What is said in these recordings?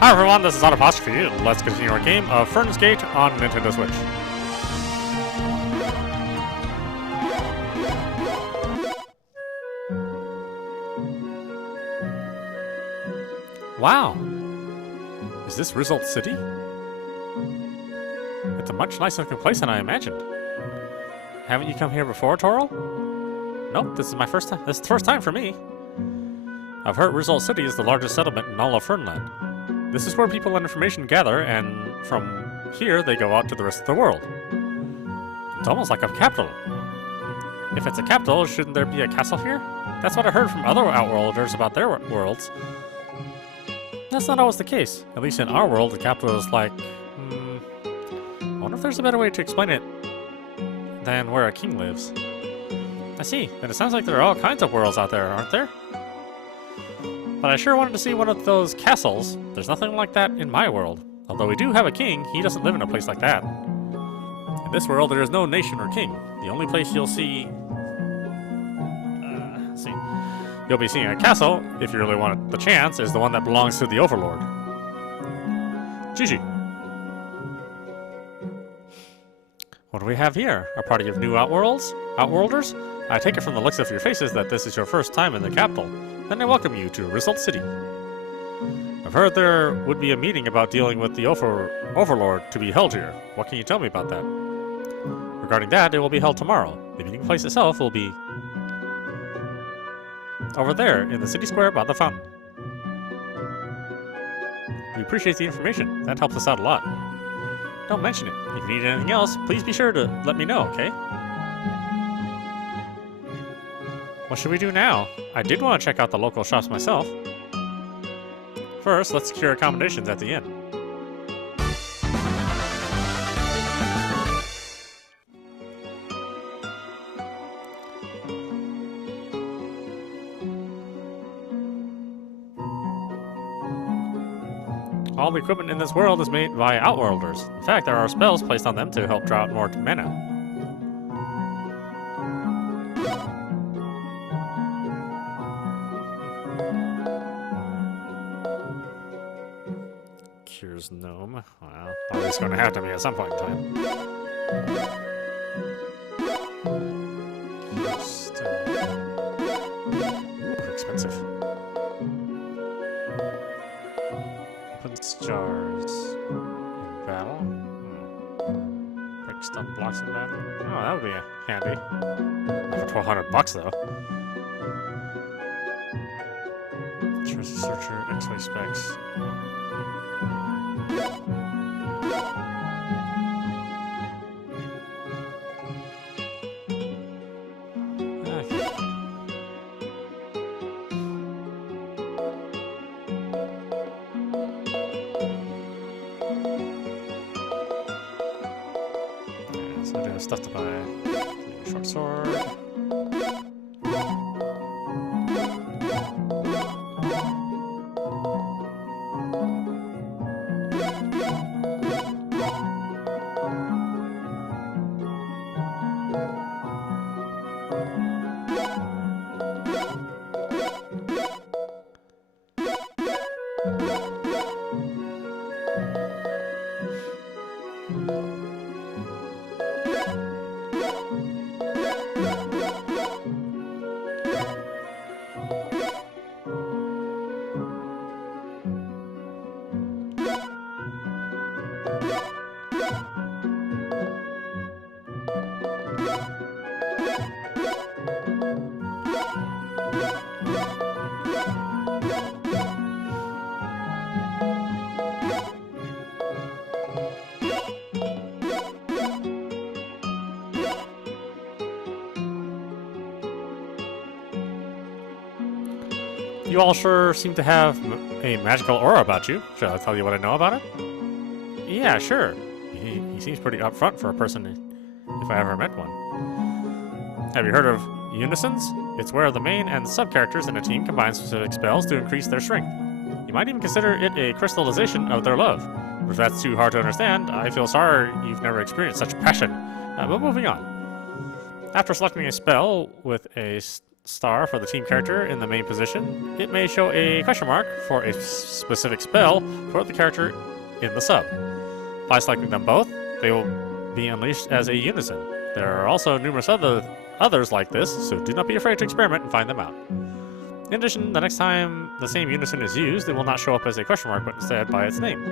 Hi everyone, this is audap. Let's continue our game of Fernz Gate on Nintendo Switch. Wow! Is this Result City? It's a much nicer looking place than I imagined. Haven't you come here before, Toril? Nope, this is my first time. This is the first time for me. I've heard Result City is the largest settlement in all of Fernland. This is where people and information gather, and from here they go out to the rest of the world. It's almost like a capital. If it's a capital, shouldn't there be a castle here? That's what I heard from other Outworlders about their worlds. That's not always the case. At least in our world, the capital is like... I wonder if there's a better way to explain it than where a king lives. I see. Then it sounds like there are all kinds of worlds out there, aren't there? But I sure wanted to see one of those castles. There's nothing like that in my world. Although we do have a king, he doesn't live in a place like that. In this world, there is no nation or king. The only place you'll see... You'll be seeing a castle, if you really want the chance, is the one that belongs to the Overlord. Gigi. What do we have here? A party of new Outworlders? I take it from the looks of your faces that this is your first time in the capital. Then I welcome you to Result City. I've heard there would be a meeting about dealing with the Overlord to be held here. What can you tell me about that? Regarding that, it will be held tomorrow. The meeting place itself will be over there in the city square by the fountain. We appreciate the information. That helps us out a lot. Don't mention it. If you need anything else, please be sure to let me know, okay? What should we do now? I did want to check out the local shops myself. First, let's secure accommodations at the inn. All the equipment in this world is made by Outworlders. In fact, there are spells placed on them to help draw out more mana. Cures gnome. Well, always going to have to be at some point in time. Ooh, expensive. Opens jars in battle. Break stun blocks in battle. Oh, that would be handy. Not for $1,200 though. Treasure searcher, X-ray specs. So I do have stuff to buy. Short sword. You all sure seem to have a magical aura about you. Shall I tell you what I know about it? Yeah, sure. He seems pretty upfront for a person, if I ever met one. Have you heard of unisons? It's where the main and sub-characters in a team combine specific spells to increase their strength. You might even consider it a crystallization of their love. But if that's too hard to understand, I feel sorry you've never experienced such passion. But moving on. After selecting a spell with a star for the team character in the main position, it may show a question mark for a specific spell for the character in the sub. By selecting them both, they will be unleashed as a unison. There are also numerous others like this, so do not be afraid to experiment and find them out. In addition, the next time the same unison is used, it will not show up as a question mark, but instead by its name.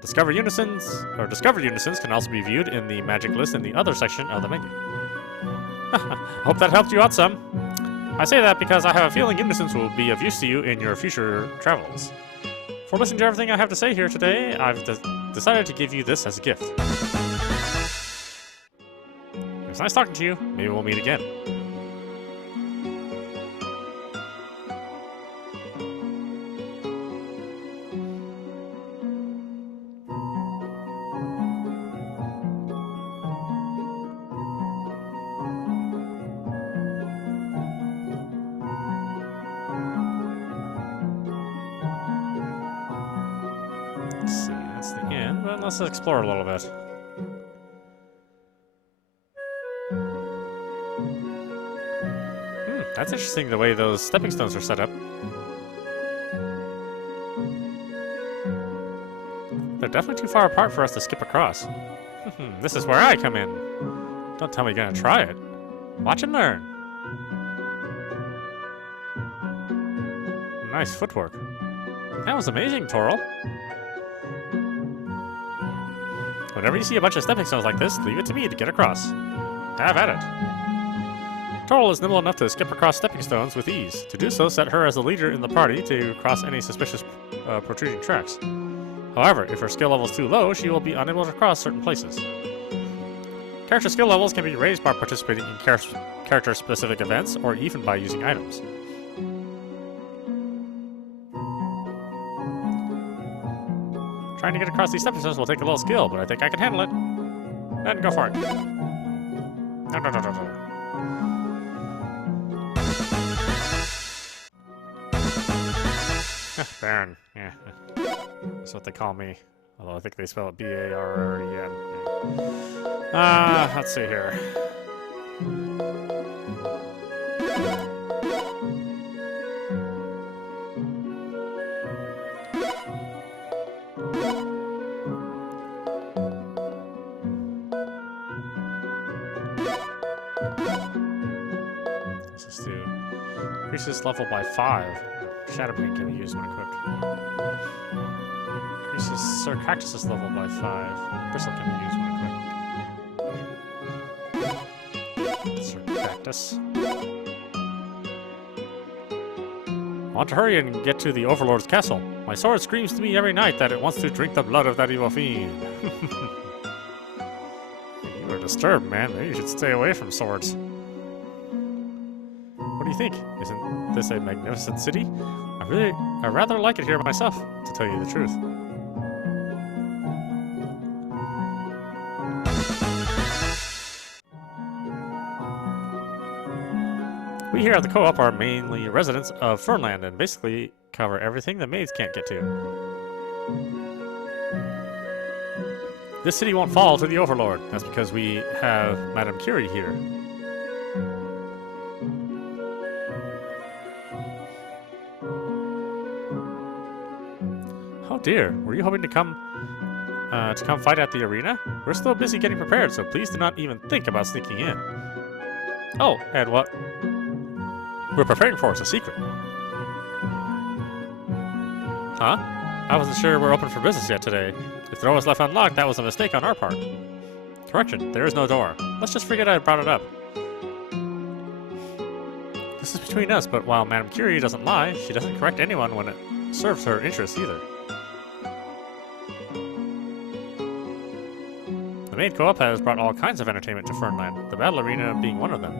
Discovered unisons can also be viewed in the magic list in the other section of the menu. Hope that helped you out some. I say that because I have a feeling unisons will be of use to you in your future travels. For listening to everything I have to say here today, I've decided to give you this as a gift. It was nice talking to you. Maybe we'll meet again. Let's see, that's the end, but let's explore a little bit. That's interesting, the way those stepping stones are set up. They're definitely too far apart for us to skip across. This is where I come in. Don't tell me you're gonna try it. Watch and learn. Nice footwork. That was amazing, Toril. Whenever you see a bunch of stepping stones like this, leave it to me to get across. Have at it. Toril is nimble enough to skip across stepping stones with ease. To do so, set her as the leader in the party to cross any suspicious protruding tracks. However, if her skill level is too low, she will be unable to cross certain places. Character skill levels can be raised by participating in character-specific events, or even by using items. Trying to get across these stepping stones will take a little skill, but I think I can handle it. Then go for it. No. Baron. Yeah. That's what they call me. Although I think they spell it B-A-R-R-E-N. Yeah. Let's see here. Let's just do increases level by 5. Shadowbane can be used when equipped. Increases Sir Cactus's level by 5. Bristle can be used when equipped. Sir Cactus. I want to hurry and get to the Overlord's castle. My sword screams to me every night that it wants to drink the blood of that evil fiend. You are disturbed, man. Maybe you should stay away from swords. What do you think? Isn't this a magnificent city? I rather like it here myself, to tell you the truth. We here at the Co-op are mainly residents of Fernland and basically cover everything the maids can't get to. This city won't fall to the Overlord. That's because we have Madame Curie here. Oh dear, were you hoping to come fight at the arena? We're still busy getting prepared, so please do not even think about sneaking in. Oh, and what we're preparing for is a secret. Huh? I wasn't sure we're open for business yet today. If the door was left unlocked, that was a mistake on our part. Correction, there is no door. Let's just forget I brought it up. This is between us, but while Madame Curie doesn't lie, she doesn't correct anyone when it serves her interests either. The main co-op has brought all kinds of entertainment to Fernland, the battle arena being one of them.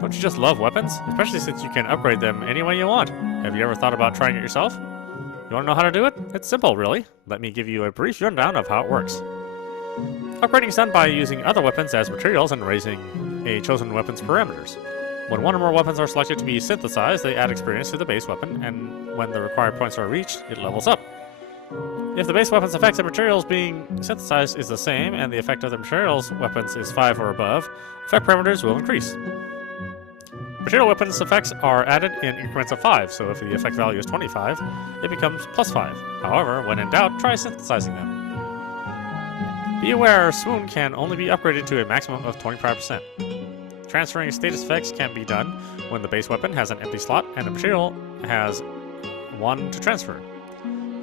Don't you just love weapons? Especially since you can upgrade them any way you want. Have you ever thought about trying it yourself? You want to know how to do it? It's simple, really. Let me give you a brief rundown of how it works. Upgrading is done by using other weapons as materials and raising a chosen weapon's parameters. When one or more weapons are selected to be synthesized, they add experience to the base weapon, and when the required points are reached, it levels up. If the base weapon's effects and materials being synthesized is the same, and the effect of the materials weapons is 5 or above, effect parameters will increase. Material weapons effects are added in increments of 5, so if the effect value is 25, it becomes plus 5. However, when in doubt, try synthesizing them. Be aware, Swoon can only be upgraded to a maximum of 25%. Transferring status effects can be done when the base weapon has an empty slot and the material has one to transfer.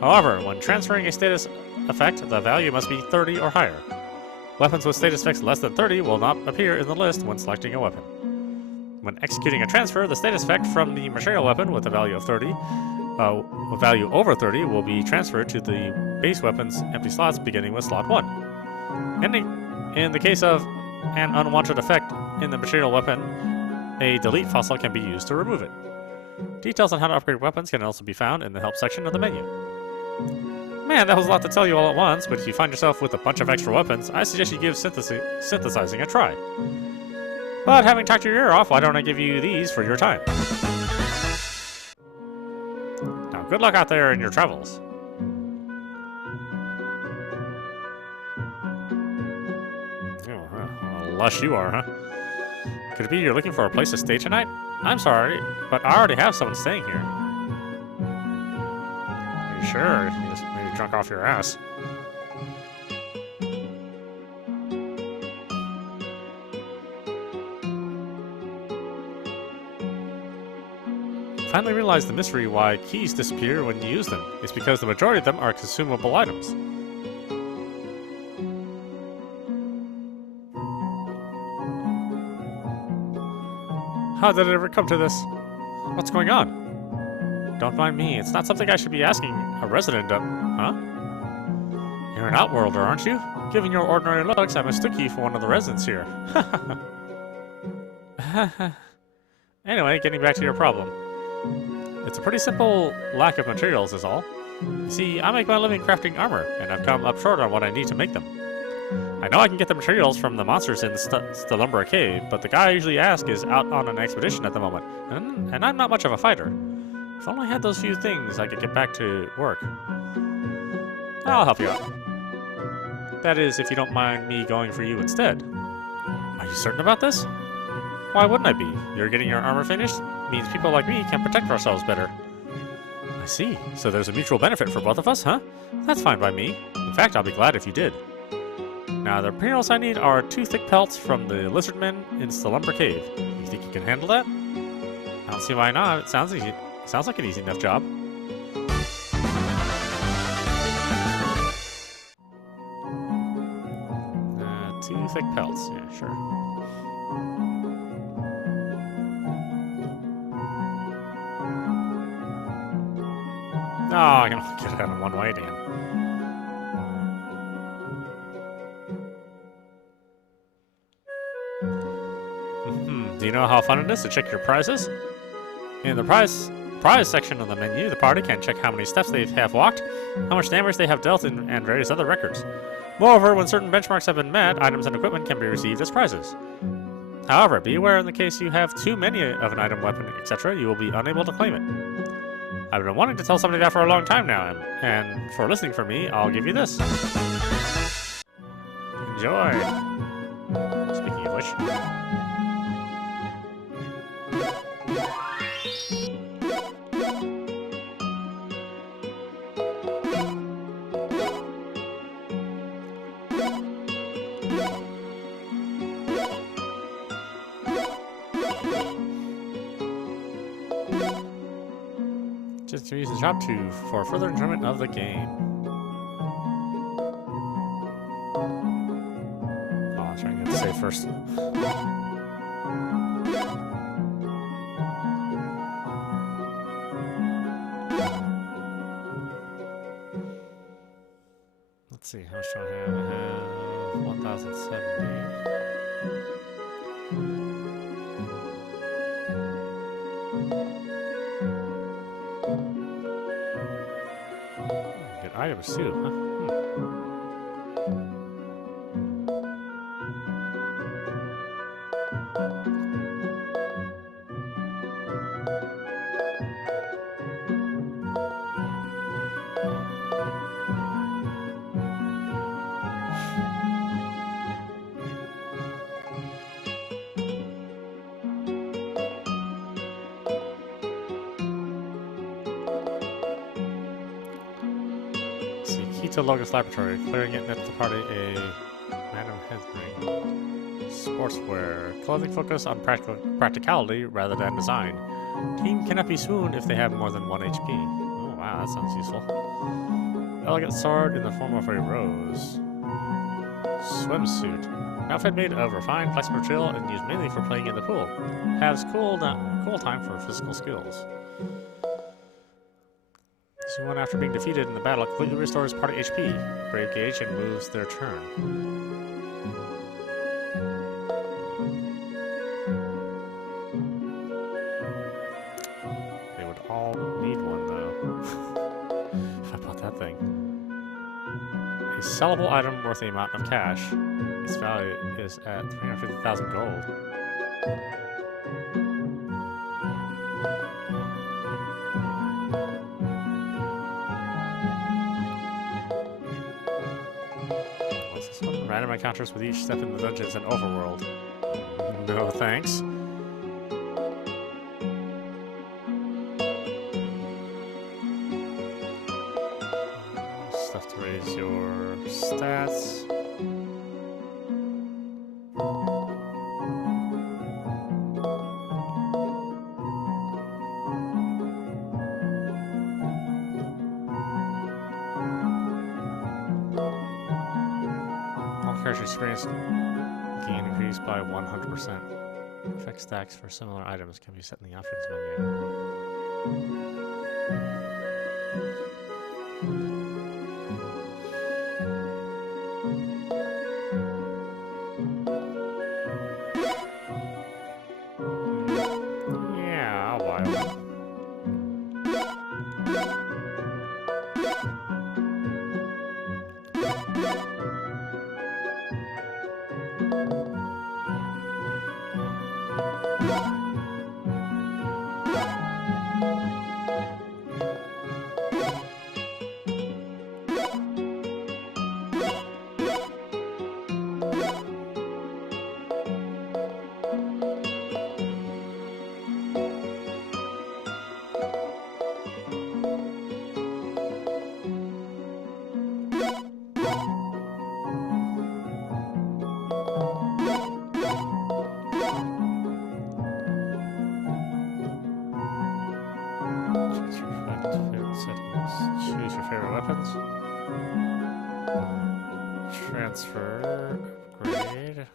However, when transferring a status effect, the value must be 30 or higher. Weapons with status effects less than 30 will not appear in the list when selecting a weapon. When executing a transfer, the status effect from the material weapon with a value of 30, a value over 30 will be transferred to the base weapon's empty slots beginning with slot 1. In the case of an unwanted effect in the material weapon, a delete fossil can be used to remove it. Details on how to upgrade weapons can also be found in the help section of the menu. Man, that was a lot to tell you all at once, but if you find yourself with a bunch of extra weapons, I suggest you give synthesizing a try. But having talked your ear off, why don't I give you these for your time? Now, good luck out there in your travels. Lush you are, huh? Could it be you're looking for a place to stay tonight? I'm sorry, but I already have someone staying here. Are you sure? You just maybe drunk off your ass. Finally realized the mystery why keys disappear when you use them. It's because the majority of them are consumable items. How did it ever come to this? What's going on? Don't mind me. It's not something I should be asking a resident of, huh? You're an outworlder, aren't you? Given your ordinary looks, I mistook you for one of the residents here. Anyway, getting back to your problem. It's a pretty simple lack of materials is all. You see, I make my living crafting armor, and I've come up short on what I need to make them. I know I can get the materials from the monsters in the Stallumbra Cave, but the guy I usually ask is out on an expedition at the moment, and I'm not much of a fighter. If only I had those few things, I could get back to work. I'll help you out. That is, if you don't mind me going for you instead. Are you certain about this? Why wouldn't I be? You're getting your armor finished? Means people like me can protect ourselves better. I see. So there's a mutual benefit for both of us, huh? That's fine by me. In fact, I'll be glad if you did. Now, the materials I need are 2 thick pelts from the lizardmen in Stallumbra Cave. You think you can handle that? I don't see why not. It sounds easy. Sounds like an easy enough job. 2 thick pelts. Yeah, sure. Oh, I can only get it out in one way, damn. Do you know how fun it is to check your prizes? In the prize section of the menu, the party can check how many steps they have walked, how much damage they have dealt, and various other records. Moreover, when certain benchmarks have been met, items and equipment can be received as prizes. However, be aware in the case you have too many of an item, weapon, etc., you will be unable to claim it. I've been wanting to tell somebody that for a long time now, and for listening for me, I'll give you this. Enjoy! Speaking of which... Just to use the shop for further enjoyment of the game. Oh, I'll try and get the save first. Let's see, how much do I have? I have 1,070. Good items too, huh? Key to Logos Laboratory. Clearing it nets the party a Madam Heathring. Sportswear. Clothing focus on practicality rather than design. Team cannot be swooned if they have more than 1 HP. Oh wow, that sounds useful. Elegant sword in the form of a rose. Swimsuit. An outfit made of refined, flexible material and used mainly for playing in the pool. Has cool time for physical skills. This one after being defeated in the battle completely restores party HP. Brave gauge and moves their turn. They would all need one though. If I bought that thing. A sellable item worth the amount of cash. Its value is at 350,000 gold. What's this one? Random encounters with each step in the dungeons and Overworld. No thanks. Stuff to raise your stats. Experience gain increased by 100%. Effect stacks for similar items can be set in the options menu. Yeah, I'll buy one. Choose your favorite weapons. Transfer. Upgrade.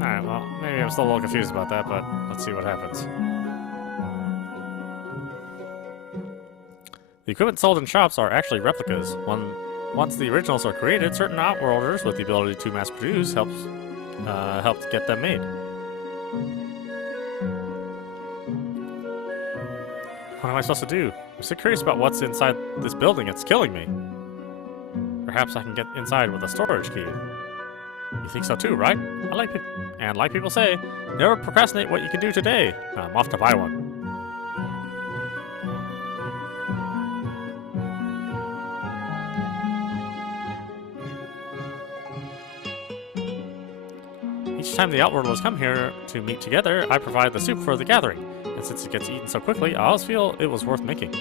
Alright, well, maybe I'm still a little confused about that, but let's see what happens. The equipment sold in shops are actually replicas. Once the originals are created, certain outworlders with the ability to mass produce helped get them made. What am I supposed to do? I'm so curious about what's inside this building. It's killing me. Perhaps I can get inside with a storage key. You think so too, right? Like people say, never procrastinate what you can do today. I'm off to buy one. Each time the Outworlders come here to meet together, I provide the soup for the gathering. And since it gets eaten so quickly, I always feel it was worth making.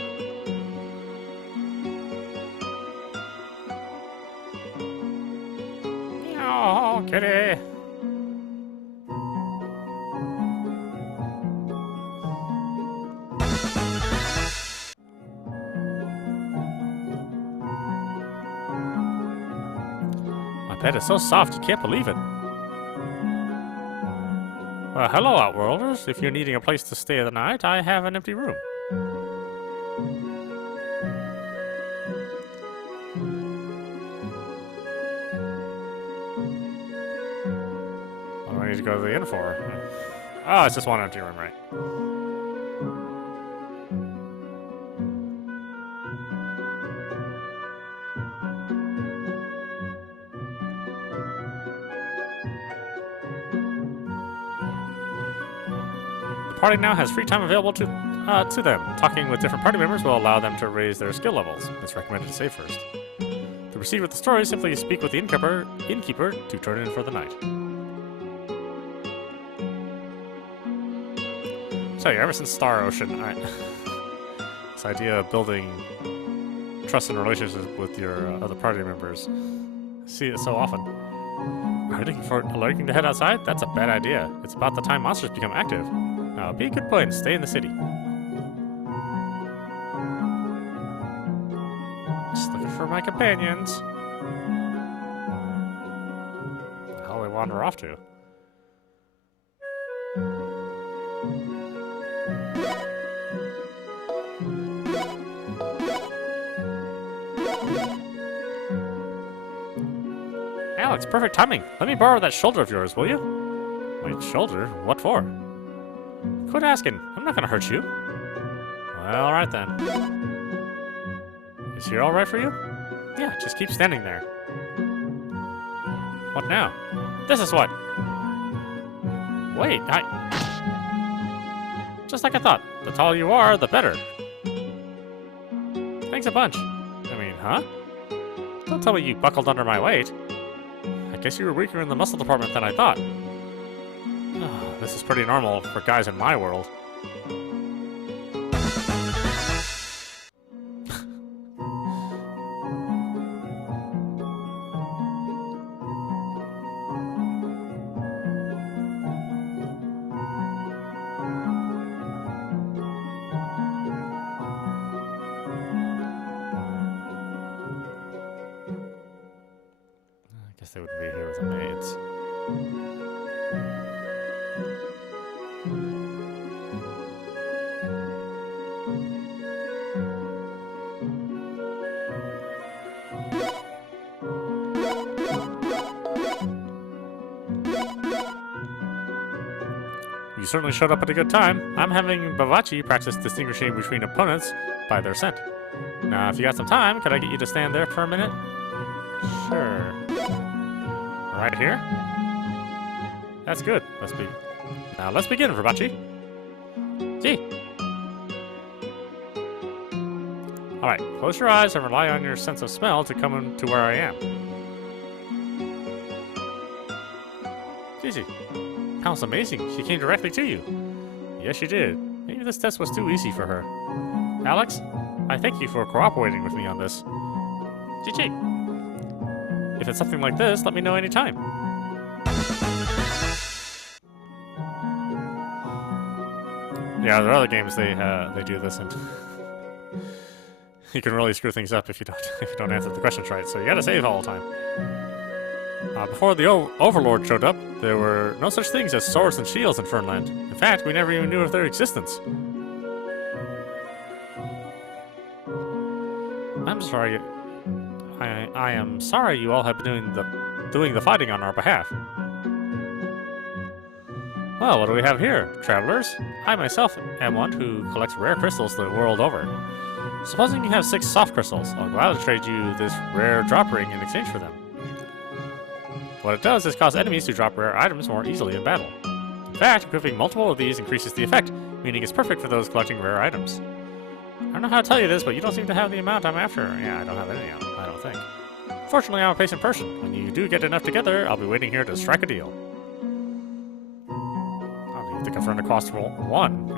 Oh, kitty! bed is so soft you can't believe it. Hello, Outworlders. If you're needing a place to stay the night, I have an empty room. What do I need to go to the inn for? Oh, it's just one empty room, right? The party now has free time available to them. Talking with different party members will allow them to raise their skill levels. It's recommended to save first. To proceed with the story, simply speak with the innkeeper to turn in for the night. Tell you, ever since Star Ocean, this idea of building trust and relationships with your other party members, I see it so often. Are you looking to head outside? That's a bad idea. It's about the time monsters become active. Now, be a good boy and stay in the city. Just looking for my companions. Where the hell they wander off to? Alex, perfect timing. Let me borrow that shoulder of yours, will you? My shoulder? What for? Quit asking. I'm not gonna hurt you. Well, alright then. Is here alright for you? Yeah, just keep standing there. What now? This is what? Wait, just like I thought. The taller you are, the better. Thanks a bunch. I mean, huh? Don't tell me you buckled under my weight. I guess you were weaker in the muscle department than I thought. Oh, this is pretty normal for guys in my world. I guess they wouldn't be here with the maids. You certainly showed up at a good time. I'm having Bavachi practice distinguishing between opponents by their scent. Now, if you got some time, could I get you to stand there for a minute? Sure. Right here? That's good. Now let's begin, Bavachi. Gee. Alright, close your eyes and rely on your sense of smell to come into where I am. Gigi. That was amazing. She came directly to you. Yes, she did. Maybe this test was too easy for her. Alex, I thank you for cooperating with me on this. Gigi. If it's something like this, let me know anytime. Yeah, there are other games they do this, and you can really screw things up if you don't answer the questions right. So you gotta save all the time. Before the Overlord showed up, there were no such things as swords and shields in Fernland. In fact, we never even knew of their existence. I'm sorry. I am sorry you all have been doing the fighting on our behalf. Well, what do we have here? Travelers? I myself am one who collects rare crystals the world over. Supposing you have 6 soft crystals, I'll gladly trade you this rare drop ring in exchange for them. What it does is cause enemies to drop rare items more easily in battle. In fact, equipping multiple of these increases the effect, meaning it's perfect for those collecting rare items. I don't know how to tell you this, but you don't seem to have the amount I'm after. Yeah, I don't have any, I don't think. Fortunately, I'm a patient person. When you do get enough together, I'll be waiting here to strike a deal. Oh, you have to confront a cost roll 1.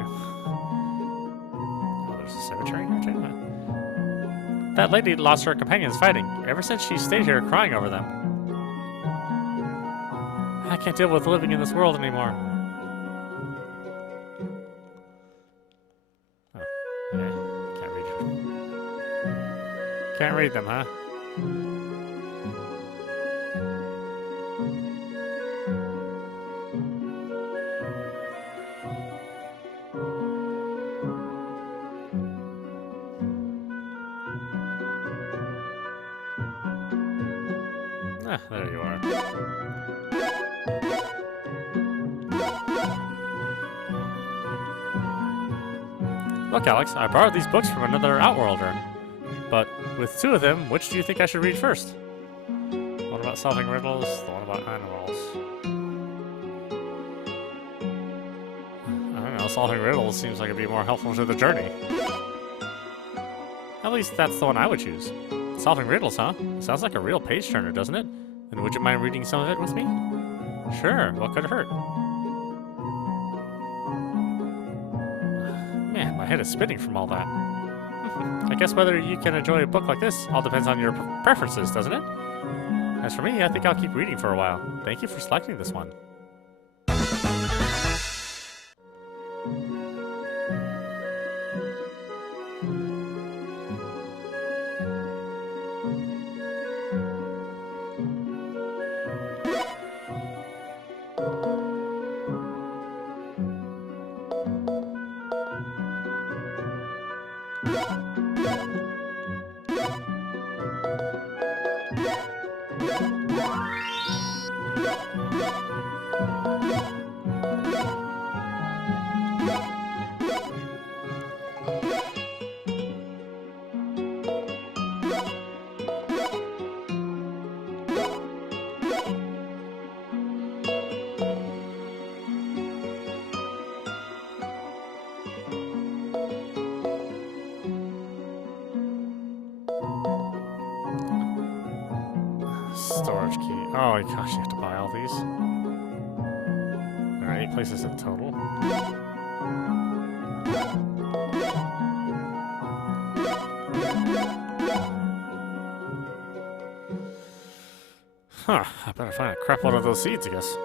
Oh, there's a cemetery here too, huh? That lady lost her companions fighting. Ever since she stayed here crying over them. I can't deal with living in this world anymore. Oh, yeah, can't read them. Can't read them, huh? Ah, there you are. Look, Alex, I borrowed these books from another Outworlder. But with two of them, which do you think I should read first? The one about solving riddles, the one about animals. I don't know, solving riddles seems like it'd be more helpful to the journey. At least that's the one I would choose. Solving riddles, huh? Sounds like a real page-turner, doesn't it? Then would you mind reading some of it with me? Sure, what could hurt? Man, my head is spinning from all that. I guess whether you can enjoy a book like this all depends on your preferences, doesn't it? As for me, I think I'll keep reading for a while. Thank you for selecting this one. Storage key. Oh gosh, you have to buy all these. There are 8 places in total. Huh, I better find a crap load of those seeds, I guess.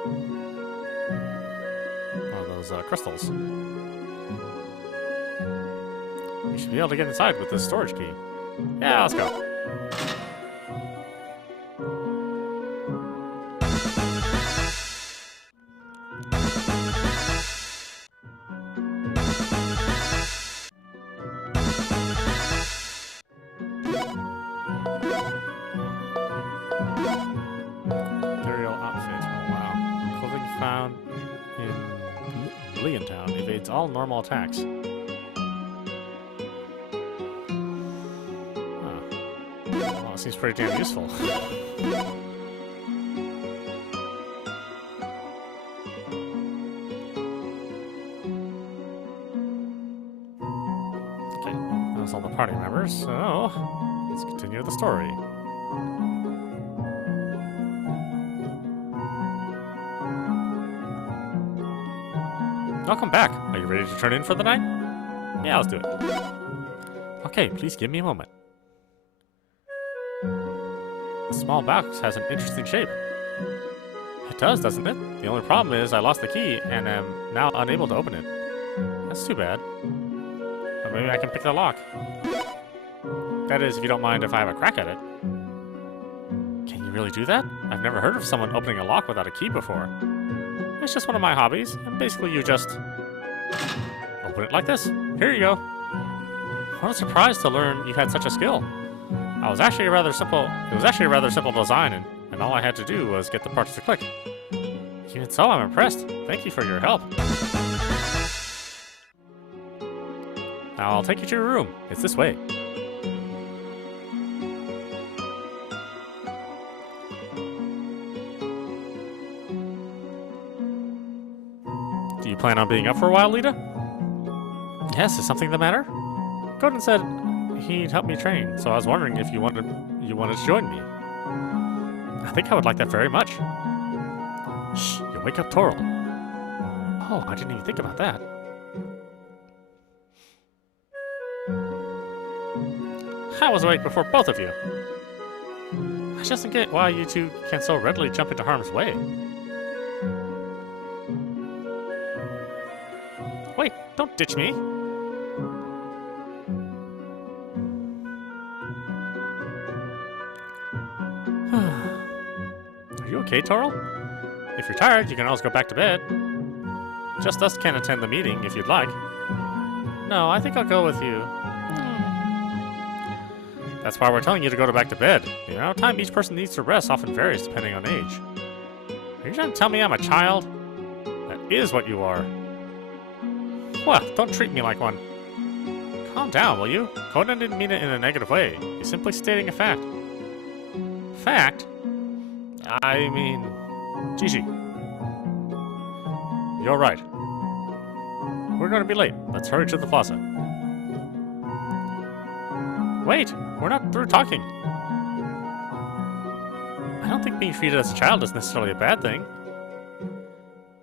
Or those crystals. We should be able to get inside with this storage key. Yeah, let's go. Found in Leontown evades all normal attacks. Huh. Well, it seems pretty damn useful. Okay, that's all the party members, so let's continue the story. Welcome back. Are you ready to turn in for the night? Yeah, let's do it. Okay, please give me a moment. The small box has an interesting shape. It does, doesn't it? The only problem is I lost the key and am now unable to open it. That's too bad. But maybe I can pick the lock. That is, if you don't mind if I have a crack at it. Can you really do that? I've never heard of someone opening a lock without a key before. It's just one of my hobbies, and basically you just open it like this. Here you go. What a surprise to learn you had such a skill. It was actually a rather simple design, and all I had to do was get the parts to click. Even so, I'm impressed. Thank you for your help. Now I'll take you to your room. It's this way. Do you plan on being up for a while, Lita? Yes, is something the matter? Godin said he'd help me train, so I was wondering if you wanted to join me. I think I would like that very much. Shh, you'll wake up Toril. Oh, I didn't even think about that. I was awake before both of you. I just don't get why you two can so readily jump into harm's way. Wait, don't ditch me. Are you okay, Toril? If you're tired, you can always go back to bed. Just us can attend the meeting if you'd like. No, I think I'll go with you. That's why we're telling you to go back to bed. The amount of time each person needs to rest often varies depending on age. Are you trying to tell me I'm a child? That is what you are. Well, don't treat me like one. Calm down, will you? Conan didn't mean it in a negative way. He's simply stating a fact. Fact? I mean... Gigi. You're right. We're going to be late. Let's hurry to the plaza. Wait! We're not through talking. I don't think being treated as a child is necessarily a bad thing.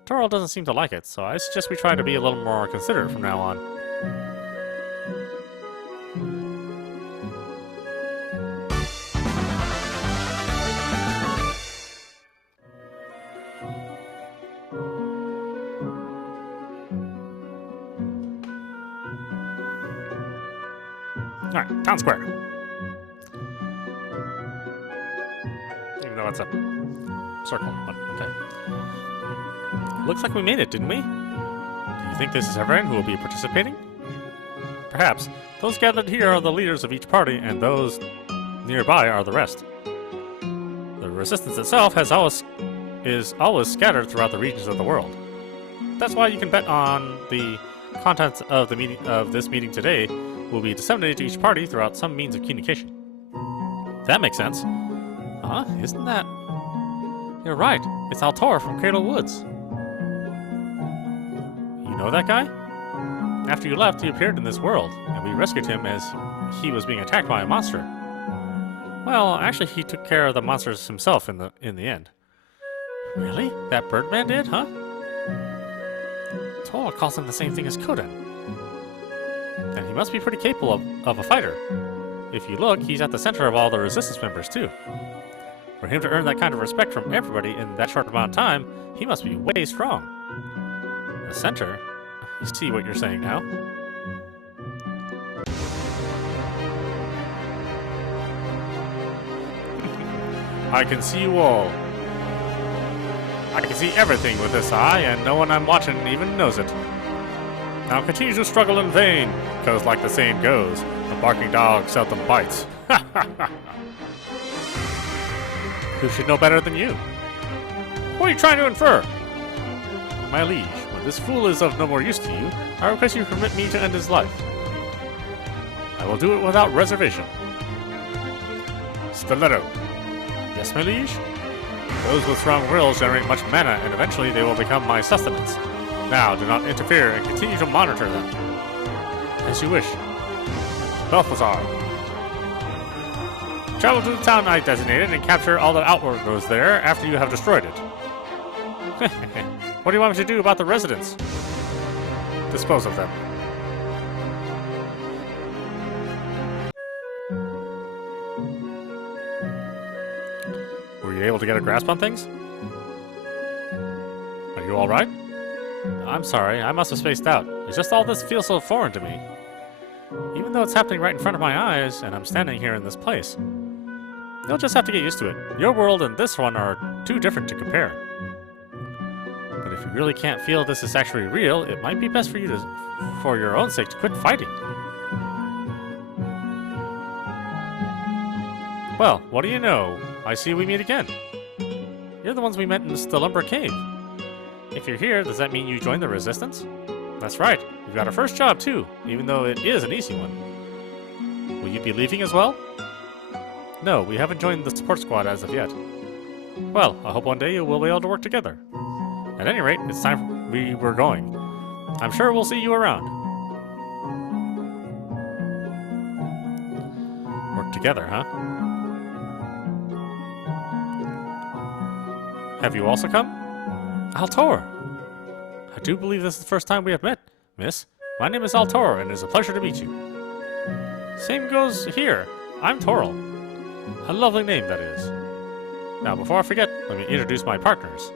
Toril doesn't seem to like it, so I suggest we try to be a little more considerate from now on. Alright, town square. Even though it's a circle, but okay. Looks like we made it, didn't we? Do you think this is everyone who will be participating? Perhaps. Those gathered here are the leaders of each party, and those nearby are the rest. The resistance itself is always scattered throughout the regions of the world. That's why you can bet on the contents of this meeting today will be disseminated to each party throughout some means of communication. That makes sense. Huh? Isn't that... You're right. It's Altor from Cradle Woods. You know that guy? After you left, he appeared in this world, and we rescued him as he was being attacked by a monster. Well, actually, he took care of the monsters himself in the end. Really? That Birdman did, huh? Tola calls him the same thing as Koden. Then he must be pretty capable of a fighter. If you look, he's at the center of all the resistance members, too. For him to earn that kind of respect from everybody in that short amount of time, he must be way strong. The center? You see what you're saying now? I can see you all. I can see everything with this eye, and no one I'm watching even knows it. Now continue to struggle in vain, because like the saying goes, a barking dog seldom bites. Who should know better than you? What are you trying to infer? My liege, when this fool is of no more use to you, I request you permit me to end his life. I will do it without reservation. Stiletto. Yes, my liege? Those with strong wills generate much mana, and eventually they will become my sustenance. Now, do not interfere and continue to monitor them. As you wish. Balthazar. Travel to the town I designated and capture all the outworkers there after you have destroyed it. What do you want me to do about the residents? Dispose of them. Were you able to get a grasp on things? Are you alright? I'm sorry, I must have spaced out. It's just all this feels so foreign to me. Even though it's happening right in front of my eyes, and I'm standing here in this place. You'll just have to get used to it. Your world and this one are too different to compare. But if you really can't feel this is actually real, it might be best for you to, for your own sake, to quit fighting. Well, what do you know? I see we meet again. You're the ones we met in the Stalumber Cave. If you're here, does that mean you joined the Resistance? That's right. You've got a first job, too, even though it is an easy one. Will you be leaving as well? No, we haven't joined the support squad as of yet. Well, I hope one day you will be able to work together. At any rate, it's time we're going. I'm sure we'll see you around. Work together, huh? Have you also come? Altor! I do believe this is the first time we have met, miss. My name is Altor, and it is a pleasure to meet you. Same goes here. I'm Toril. A lovely name, that is. Now, before I forget, let me introduce my partners.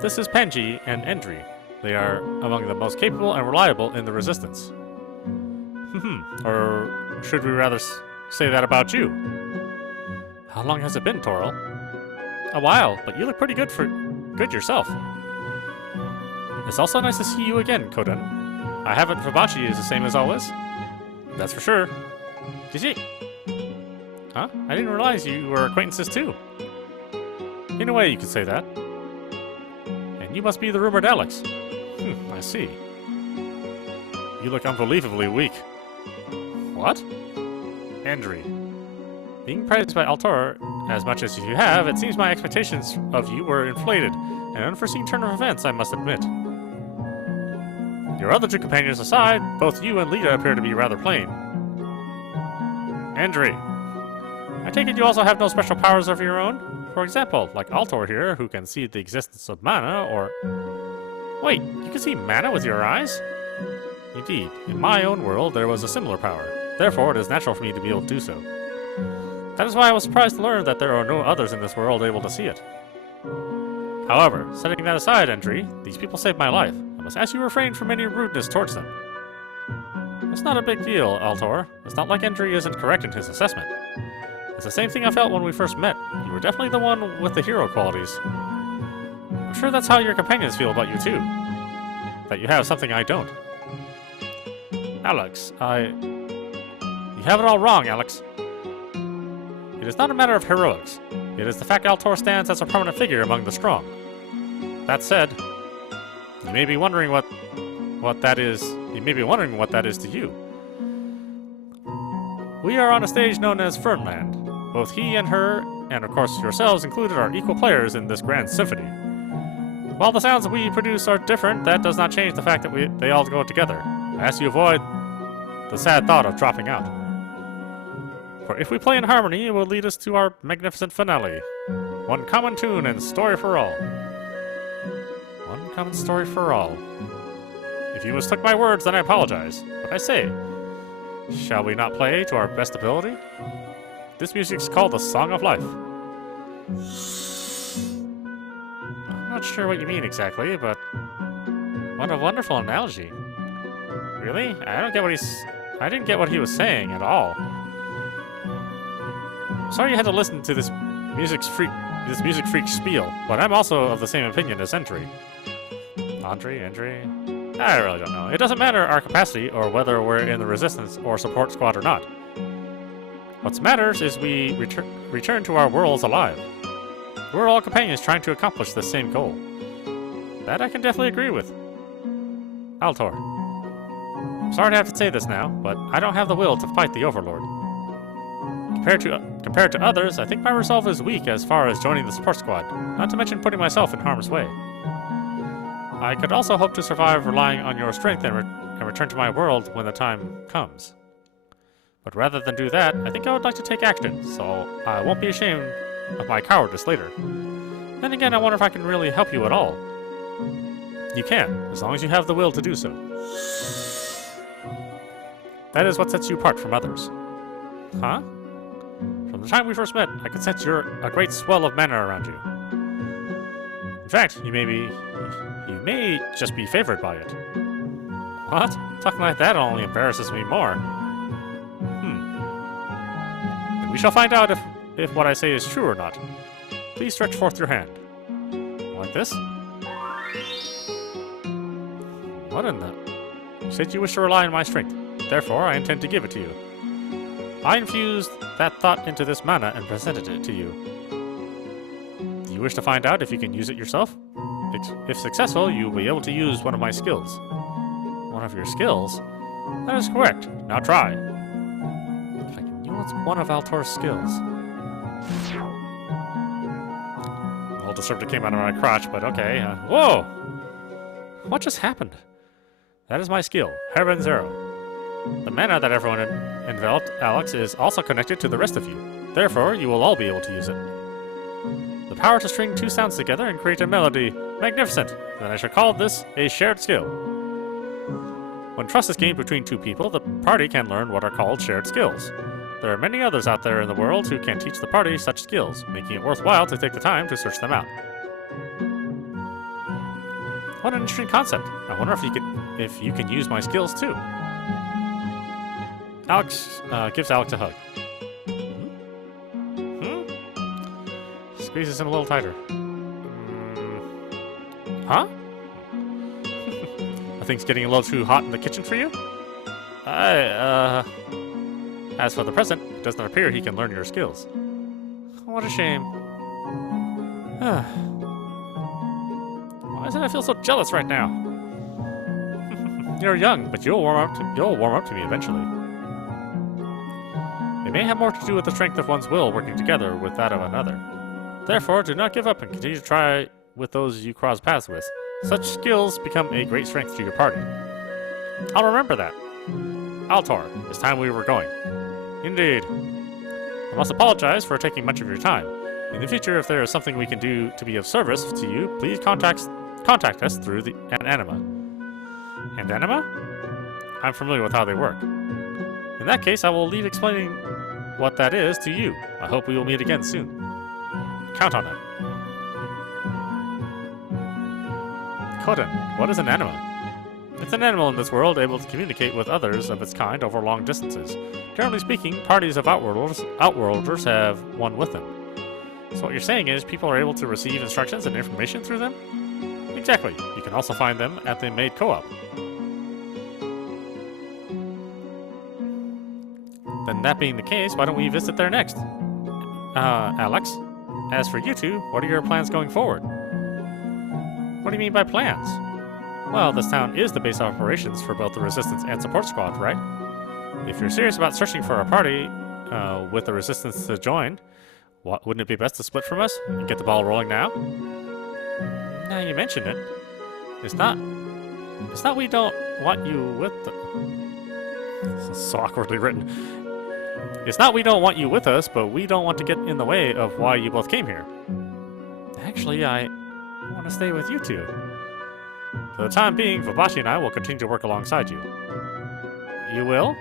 This is Panji and Endri. They are among the most capable and reliable in the Resistance. Or should we rather say that about you? How long has it been, Toril? A while, but you look pretty good yourself. It's also nice to see you again, Koden. I have it Fabachi is the same as always. That's for sure. GG. Huh? I didn't realize you were acquaintances too. In a way, you could say that. And you must be the rumored Alex. I see. You look unbelievably weak. What? Andri. Being praised by Altor as much as you have, it seems my expectations of you were inflated. An unforeseen turn of events, I must admit. Your other two companions aside, both you and Lita appear to be rather plain. Andri. I take it you also have no special powers of your own? For example, like Altor here, who can see the existence of mana, or... Wait, you can see mana with your eyes? Indeed, in my own world there was a similar power. Therefore, it is natural for me to be able to do so. That is why I was surprised to learn that there are no others in this world able to see it. However, setting that aside, Andri, these people saved my life. I must ask you refrain from any rudeness towards them. It's not a big deal, Altor. It's not like Andri isn't correct in his assessment. It's the same thing I felt when we first met. You were definitely the one with the hero qualities. I'm sure that's how your companions feel about you too. That you have something I don't. Alex, You have it all wrong, Alex. It is not a matter of heroics. It is the fact Altor stands as a prominent figure among the strong. That said, you may be wondering what that is. You may be wondering what that is to you. We are on a stage known as Fernland. Both he and her, and of course yourselves included, are equal players in this grand symphony. While the sounds we produce are different, that does not change the fact that they all go together. I ask you avoid the sad thought of dropping out. For if we play in harmony, it will lead us to our magnificent finale. One common tune and story for all. One common story for all. If you mistook my words, then I apologize. But I say, shall we not play to our best ability? This music's called the Song of Life. I'm not sure what you mean exactly, but what a wonderful analogy. Really? I didn't get what he was saying at all. Sorry you had to listen to this music freak spiel, but I'm also of the same opinion as Andri. Andri? I really don't know. It doesn't matter our capacity or whether we're in the resistance or support squad or not. What matters is we return to our worlds alive. We're all companions trying to accomplish the same goal. That I can definitely agree with. Altor. Sorry to have to say this now, but I don't have the will to fight the Overlord. Compared to others, I think my resolve is weak as far as joining the support squad, not to mention putting myself in harm's way. I could also hope to survive relying on your strength and return to my world when the time comes. But rather than do that, I think I would like to take action, so I won't be ashamed of my cowardice later. Then again, I wonder if I can really help you at all. You can, as long as you have the will to do so. That is what sets you apart from others. Huh? From the time we first met, I could sense a great swell of mana around you. In fact, you may just be favored by it. What? Talking like that only embarrasses me more. We shall find out if what I say is true or not. Please stretch forth your hand. Like this? What in the... You said you wish to rely on my strength. Therefore, I intend to give it to you. I infused that thought into this mana and presented it to you. Do you wish to find out if you can use it yourself? If successful, you will be able to use one of my skills. One of your skills? That is correct. Now try. If I can use one of Altor's skills. A little disturbed it came out of my crotch, but okay. Whoa! What just happened? That is my skill, Heaven's Arrow. The mana that everyone enveloped Alex is also connected to the rest of you. Therefore, you will all be able to use it. The power to string two sounds together and create a melody. Magnificent! Then I shall call this a shared skill. When trust is gained between two people, the party can learn what are called shared skills. There are many others out there in the world who can teach the party such skills, making it worthwhile to take the time to search them out. What an interesting concept. I wonder if you can use my skills too. Alex gives Alex a hug. Squeezes him a little tighter. Huh? Are things getting a little too hot in the kitchen for you? I As for the present, it does not appear he can learn your skills. What a shame. Why does I feel so jealous right now? You're young, but you'll warm up to me eventually. It may have more to do with the strength of one's will working together with that of another. Therefore, do not give up and continue to try with those you cross paths with. Such skills become a great strength to your party. I'll remember that. Altor, it's time we were going. Indeed. I must apologize for taking much of your time. In the future, if there is something we can do to be of service to you, please contact us through an anima. And anima? I'm familiar with how they work. In that case, I will leave explaining what that is to you. I hope we will meet again soon. Count on it. Koden, what is an anima? It's an animal in this world able to communicate with others of its kind over long distances. Generally speaking, parties of outworlders have one with them. So what you're saying is people are able to receive instructions and information through them? Exactly. You can also find them at the maid co-op. Then that being the case, why don't we visit there next? Alex, as for you two, what are your plans going forward? What do you mean by plans? Well, this town is the base of operations for both the Resistance and Support Squad, right? If you're serious about searching for a party with the Resistance to join, wouldn't it be best to split from us and get the ball rolling now? Now you mention it. It's not we don't want you with the... This is so awkwardly written. It's not we don't want you with us, but we don't want to get in the way of why you both came here. Actually, I want to stay with you two. For the time being, Vabashi and I will continue to work alongside you. You will?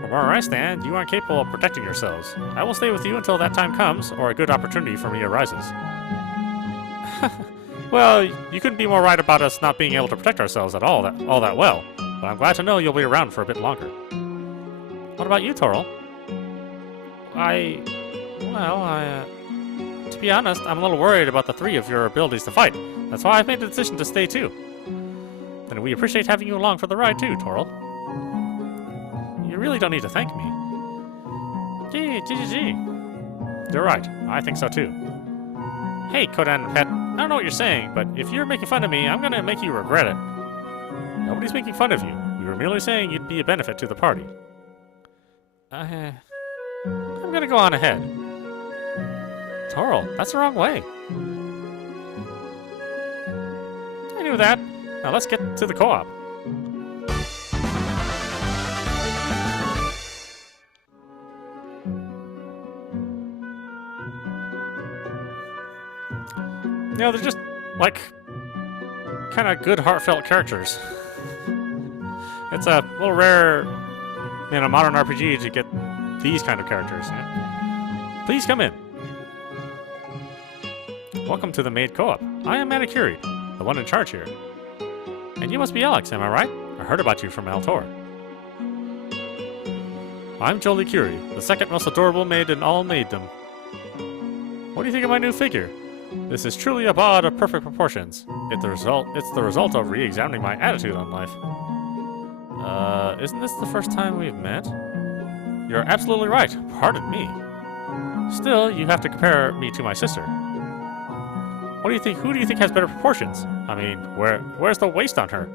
From where I stand, you aren't capable of protecting yourselves. I will stay with you until that time comes, or a good opportunity for me arises. Well, you couldn't be more right about us not being able to protect ourselves at all that well, but I'm glad to know you'll be around for a bit longer. What about you, Toril? To be honest, I'm a little worried about the three of your abilities to fight. That's why I've made the decision to stay too. And we appreciate having you along for the ride too, Toril. You really don't need to thank me. Gee. You're right. I think so too. Hey, Kodan and Pet, I don't know what you're saying, but if you're making fun of me, I'm gonna make you regret it. Nobody's making fun of you. We were merely saying you'd be a benefit to the party. I'm gonna go on ahead. Toril, that's the wrong way. I knew that. Now let's get to the co-op. You know, they're just, like, kind of good, heartfelt characters. It's a little rare in a modern RPG to get these kind of characters. Yeah? Please come in. Welcome to the maid co-op. I am Manikuri, the one in charge here. And you must be Alex, am I right? I heard about you from Altor. I'm Jolie Curie, the second most adorable maid in all maiddom. What do you think of my new figure? This is truly a bod of perfect proportions. It's the result of re-examining my attitude on life. Isn't this the first time we've met? You're absolutely right. Pardon me. Still, you have to compare me to my sister. What do you think? Who do you think has better proportions? I mean, where's the waist on her?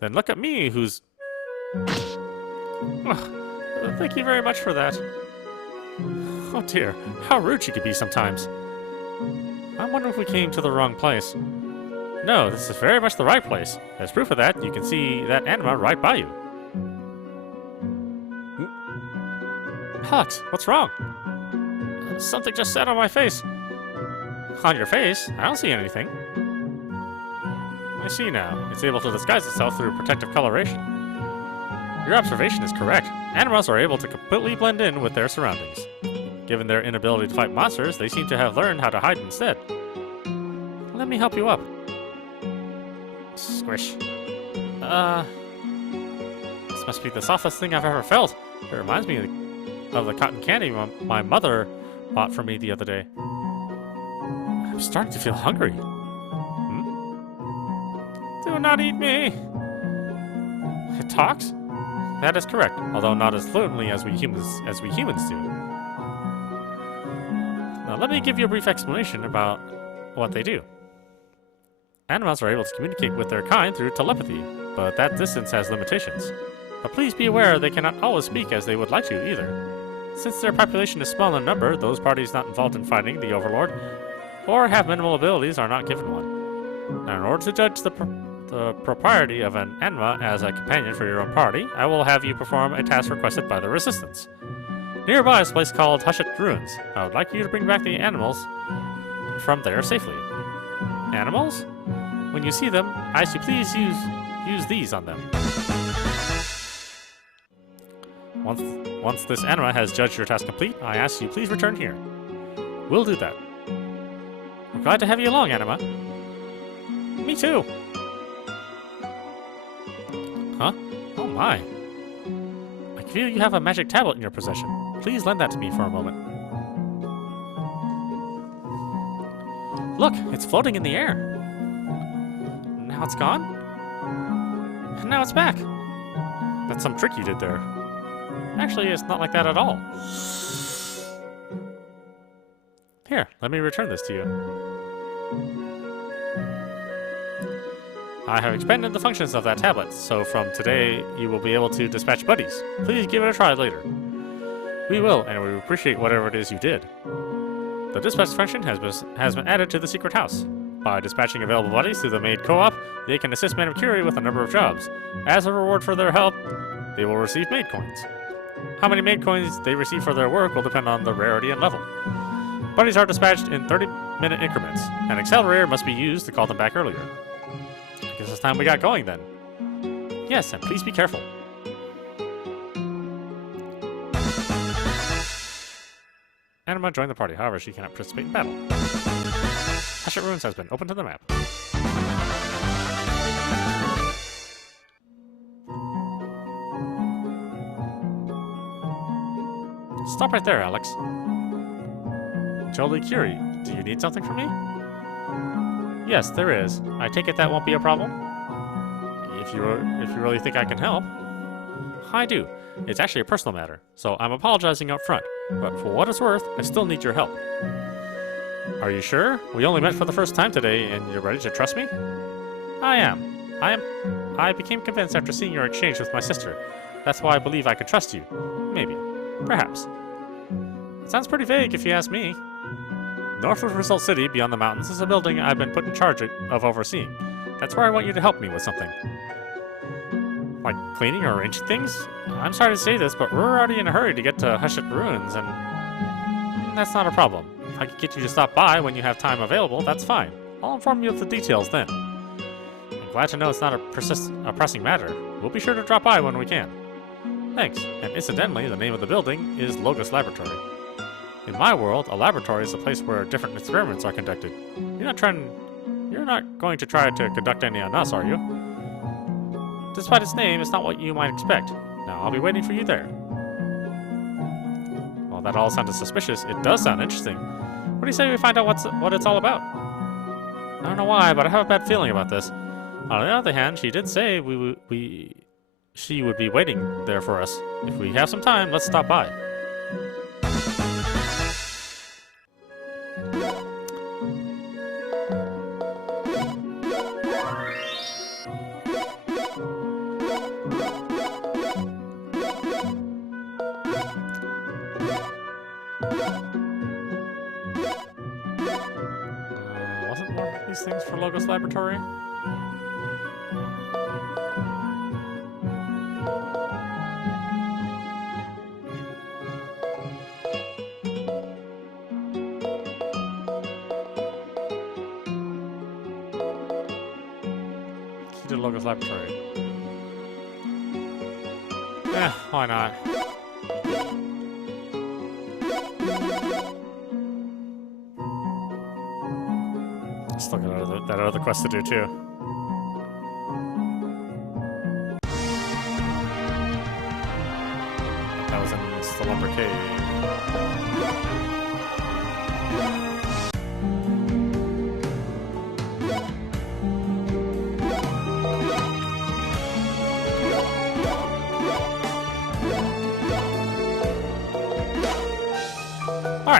Then look at me, who's... Thank you very much for that. Oh dear, how rude she could be sometimes. I wonder if we came to the wrong place. No, this is very much the right place. As proof of that, you can see that anima right by you. Alex, what's wrong? Something just sat on my face. On your face? I don't see anything. I see now. It's able to disguise itself through protective coloration. Your observation is correct. Animals are able to completely blend in with their surroundings. Given their inability to fight monsters, they seem to have learned how to hide instead. Let me help you up. Squish. This must be the softest thing I've ever felt. It reminds me of the cotton candy my mother bought for me the other day. I'm starting to feel hungry. Do not eat me. It talks? That is correct, although not as fluently as we humans do. Now let me give you a brief explanation about what they do. Animals are able to communicate with their kind through telepathy, but that distance has limitations. But please be aware they cannot always speak as they would like to either. Since their population is small in number, those parties not involved in fighting the Overlord or have minimal abilities are not given one. Now, in order to judge the propriety of an anima as a companion for your own party, I will have you perform a task requested by the Resistance. Nearby is a place called Hushet Ruins. I would like you to bring back the animals from there safely. Animals? When you see them, I ask you please use these on them. Once this anima has judged your task complete, I ask you please return here. We'll do that. We're glad to have you along, anima. Me too. Huh? Oh my. I feel you have a magic tablet in your possession. Please lend that to me for a moment. Look, it's floating in the air. Now it's gone? And now it's back. That's some trick you did there. Actually, it's not like that at all. Here, let me return this to you. I have expanded the functions of that tablet, so from today you will be able to dispatch buddies. Please give it a try later. We will, and we appreciate whatever it is you did. The dispatch function has been added to the secret house. By dispatching available buddies through the maid co-op, they can assist Men of Curie with a number of jobs. As a reward for their help, they will receive maid coins. How many maid coins they receive for their work will depend on the rarity and level. Buddies are dispatched in 30-minute increments. An accelerator must be used to call them back earlier. I guess it's time we got going then. Yes, and please be careful. Anima joined the party, however she cannot participate in battle. Hushet Ruins has been opened to the map. Stop right there, Alex. Jolie Curie, do you need something from me? Yes, there is. I take it that won't be a problem? If you really think I can help. I do. It's actually a personal matter, so I'm apologizing up front. But for what it's worth, I still need your help. Are you sure? We only met for the first time today, and you're ready to trust me? I am. I became convinced after seeing your exchange with my sister. That's why I believe I could trust you. Maybe. Perhaps. It sounds pretty vague if you ask me. North of Result City, beyond the mountains, is a building I've been put in charge of overseeing. That's where I want you to help me with something. Like cleaning or arranging things? I'm sorry to say this, but we're already in a hurry to get to Hushet Ruins, and that's not a problem. If I could get you to stop by when you have time available, that's fine. I'll inform you of the details then. I'm glad to know it's not a pressing matter. We'll be sure to drop by when we can. Thanks. And incidentally, the name of the building is Logos Laboratory. In my world, a laboratory is a place where different experiments are conducted. You're not going to try to conduct any on us, are you? Despite its name, it's not what you might expect. Now, I'll be waiting for you there. Well, that all sounded suspicious. It does sound interesting. What do you say we find out what it's all about? I don't know why, but I have a bad feeling about this. On the other hand, she did say she would be waiting there for us. If we have some time, let's stop by. Wasn't one of these things for Logos Laboratory? Key to Logos Laboratory. Yeah, why not? Still got that other quest to do too. That was in the Lumber Cave.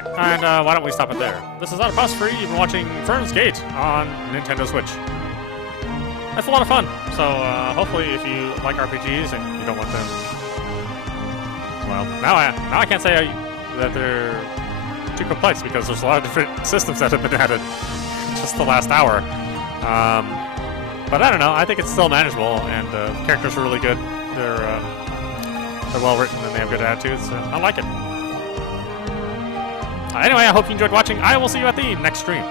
Alright, and why don't we stop it there? This is audap free. You've been watching Fernz Gate on Nintendo Switch. That's a lot of fun. So hopefully if you like RPGs and you don't want them... Well, now I can't say that they're too complex because there's a lot of different systems that have been added just the last hour. But I don't know. I think it's still manageable, and the characters are really good. They're well written and they have good attitudes. And I like it. Anyway, I hope you enjoyed watching. I will see you at the next stream.